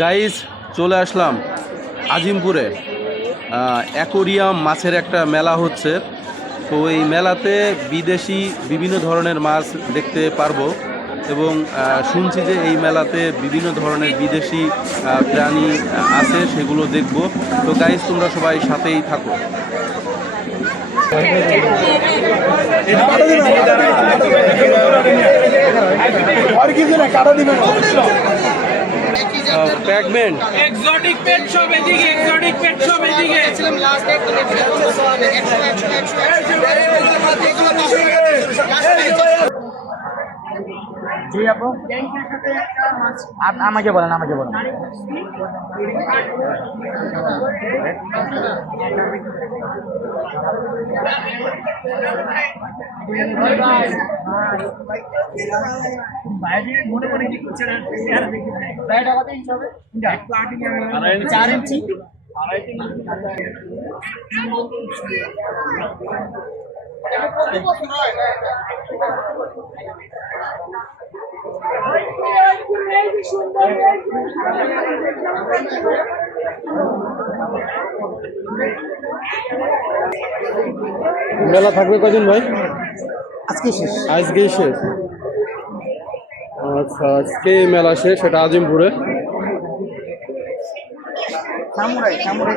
Guys চলে আসলাম আজিমপুরে। Aquarium মাছের একটা মেলা হচ্ছে। তো এই মেলাতে বিদেশি বিভিন্ন ধরনের মাছ দেখতে পারব এবং শুনছি যে এই মেলাতে বিভিন্ন ধরনের বিদেশি প্রাণী আছে, সেগুলো দেখব। তো গাইস তোমরা সবাই সাথেই থাকো। আর কিছু না কাটা দিবেন প্যাকমেন্ট এক্সোটিক পেট শপ এদিকে এক্সোটিক পেট শপ এদিকে জি আপু। আমাকে বলেন আমাকে বলেন। চার ইঞ্চি মেলা থাকবে কদিন ভাই? আজকে শেষ। আজকেই শেষ? আচ্ছা আজকে মেলা শেষ সেটা আজিমপুরে। সামুরাই সামুরাই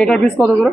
এটার পিস কত করে?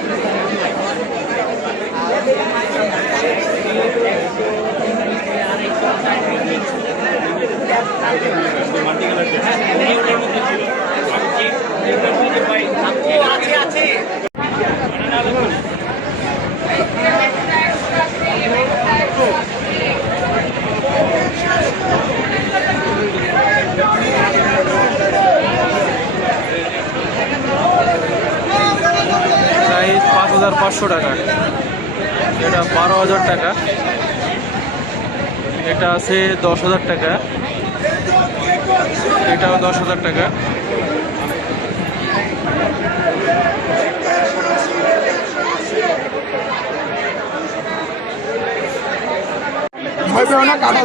সাইজ পাঁচ হাজার পাঁচশো টাকা। এটা বারো হাজার টাকা। এটা আছে দশ হাজার টাকা। এটাও দশ হাজার টাকা। আর না কাটা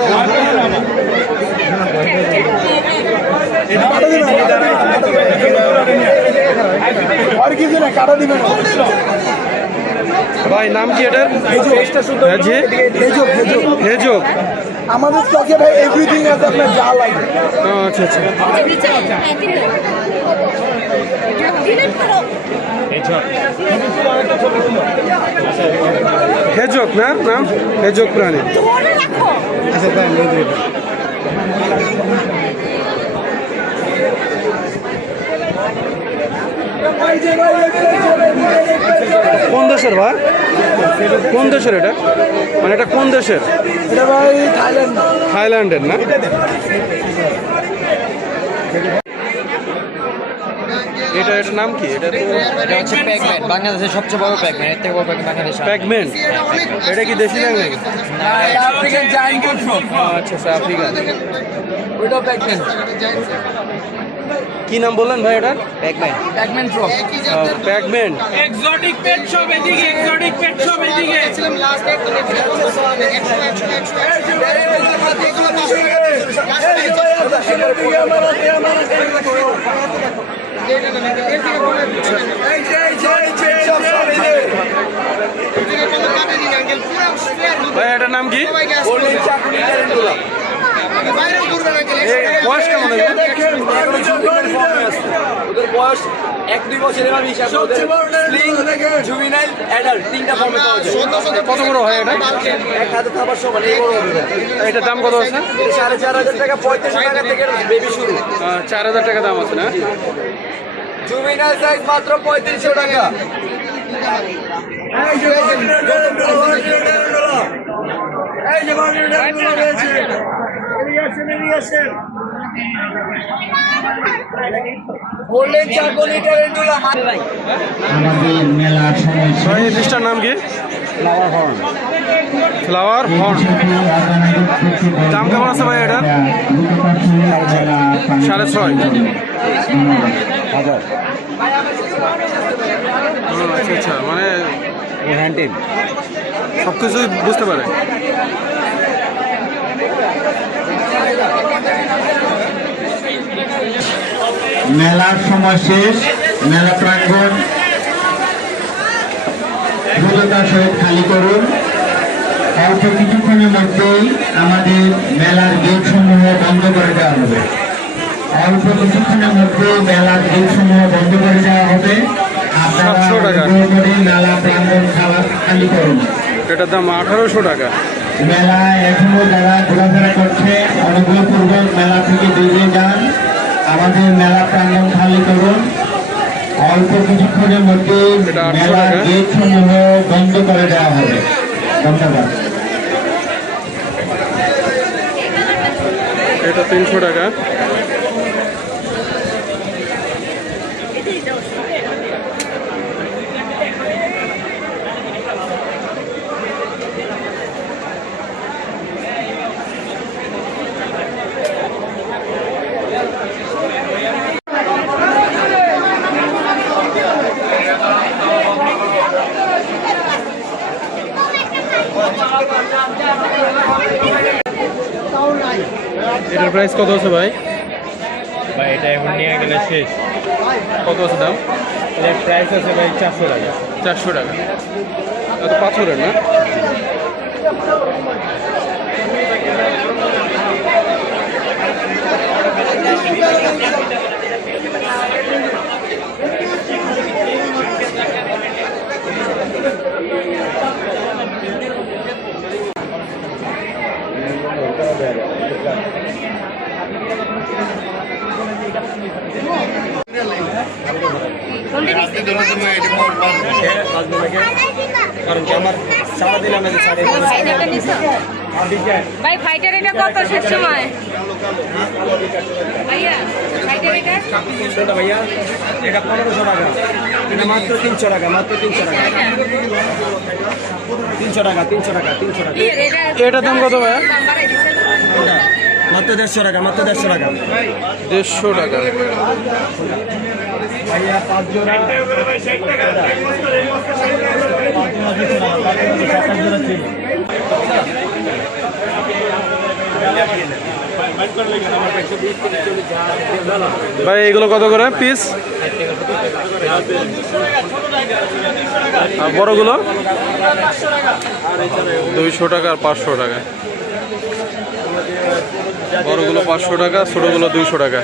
দিবেন। ভাই নাম কি এটার হ্যাঁ, জি হেজক হেজক হেজক আমাদের স্টকে ভাই এভরিথিং আছে আপনার যা লাগে আচ্ছা আচ্ছা হেজক না নাম হেজক প্রাণী কোন দেশের ভাই কোন দেশের এটা? মানে এটা কোন দেশের? এটা ভাই থাইল্যান্ড। থাইল্যান্ডের না? এটা এটার নাম কি? এটা তো এটা হচ্ছে প্যাকম্যান বাংলাদেশের সবচেয়ে বড় প্যাকম্যান এর থেকে বড় প্যাকম্যান বাংলাদেশে। প্যাকমেন্ট এটা কি দেশি ব্যাগ নাকি না, আফ্রিকান জায়ান্ট আচ্ছা আচ্ছা আফ্রিকা ওইটাও প্যাকম্যান কি নাম বললেন ভাই এটার প্যাকম্যান প্যাকম্যান প্রো প্যাকমেন্ট এক্সোটিক পেট শপ এদিকে এক্সোটিক পেট এদিকে। এদিকে সব সব যে ভাই এটার নাম কি? বয়স কেমন ওদের বয়স এক দুই বছরের আমি হিসাব স্লিং জুবিনাইল অ্যাডাল্ট তিনটা ফর্মে কত বড় হয় এটা? এক হাতে খাবার সমান এই বড় হবে। এটার দাম কত আছে? সাড়ে চার হাজার টাকা পঁয়ত্রিশ টাকা থেকে বেবি শুরু। চার হাজার টাকা দাম আছে না? জুবিনাইল সাইজ মাত্র পঁয়ত্রিশশো টাকা। এই যে এই নাম কি? ফ্লাওয়ার হর্ন দাম কেমন আছে ভাই এটা সাড়ে ছয়। আচ্ছা আচ্ছা মানে সব কিছুই বুঝতে পারে। মেলার সময় শেষ মেলা প্রাঙ্গণ। দ্রুততার সহিত খালি করুন। অল্প কিছুক্ষণের মধ্যেই আমাদের মেলার গেট সমূহ বন্ধ করে দেওয়া হবে। অল্প কিছুক্ষণের মধ্যে মেলার গেট সমূহ বন্ধ করে দেওয়া হবে। আপনারা 700 টাকা। অনুগ্রহ করে মেলা প্রাঙ্গণ খাবার খালি করুন। এটার দাম আঠারোশো টাকা। মেলায় এখনও যারা ঘোরাফেরা করছে, অনুগ্রহপূর্বক মেলা থেকে বেরিয়ে যান। আমাদের মেলা প্রাঙ্গণ খালি করুন। অল্প কিছুক্ষণের মধ্যে এটা 800 মেলার টাকা। গেট সমূহ বন্ধ করে দেওয়া হবে। ধন্যবাদ। এটা তিনশো টাকা। এটার প্রাইস কত আছে ভাই? ভাই এটা এখন নিয়ে গেলে শেষ। কত আছে দাম? এটার প্রাইস আছে ভাই চারশো টাকা। চারশো টাকা। এত পাথরের না? Thank কি আমার সারাদিন আমি ভাই ফাইটার এটা কত শেষ সময় ভাইয়া ফাইটার এটা? ভাইয়া এটা পনেরোশো টাকা। এটা মাত্র তিনশো টাকা মাত্র তিনশো টাকা। তিনশো টাকা তিনশো টাকা তিনশো টাকা। এটা দাম কত ভাইয়া? মাত্র দেড়শো টাকা মাত্র দেড়শো টাকা। দেড়শো টাকা। ভাই এগুলো কত করে পিস আর বড়গুলো? দুইশো টাকা আর পাঁচশো টাকা। বড়গুলো পাঁচশো টাকা ছোটোগুলো দুইশো টাকা।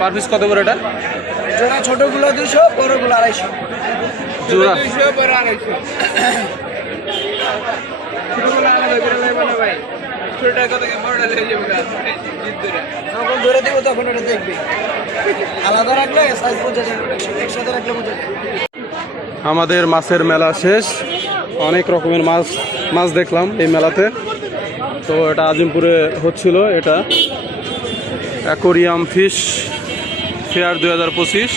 পার পিস কত করে এটা? জোড়া ছোটগুলো দুশো বড়গুলো আড়াইশো। জোড়া? আড়াইশো। ধরে। দেবো তখন ওটা দেখবে। আলাদা রাখলে সাইজ বোঝা যাবে একসাথে রাখলে বোঝা যাবে আমাদের মাছের মেলা শেষ। অনেক রকমের মাছ মাছ দেখলাম এই মেলাতে। তো এটা আজিমপুরে হচ্ছিল এটা। অ্যাকোরিয়াম ফিশ ফেয়ার দু হাজার পঁচিশ।